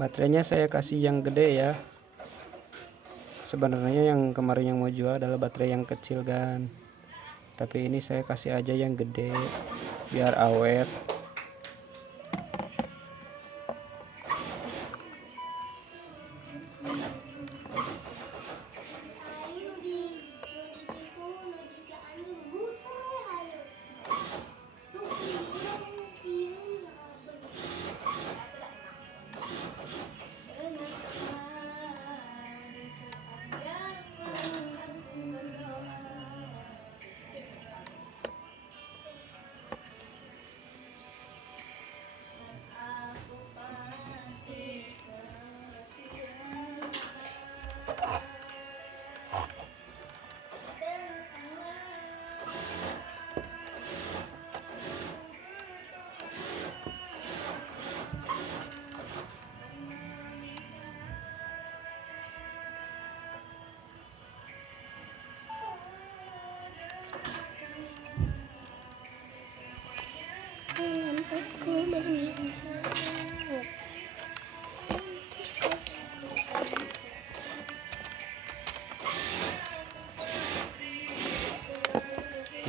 Baterainya saya kasih yang gede ya. Sebenarnya yang kemarin yang mau jual adalah baterai yang kecil kan, tapi ini saya kasih aja yang gede biar awet.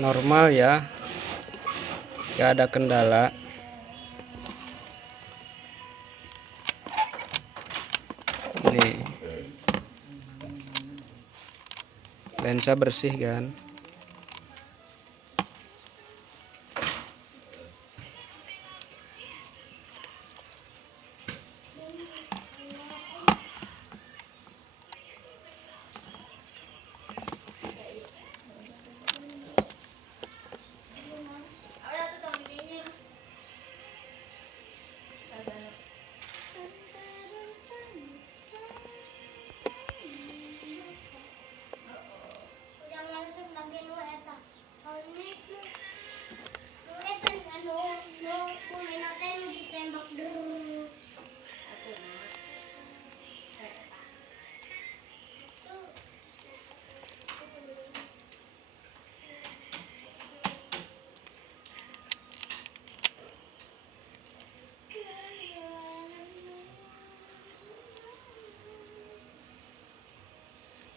Normal ya, gak ada kendala. Nih, lensa bersih kan.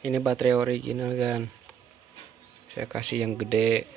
Ini baterai original kan, saya kasih yang gede.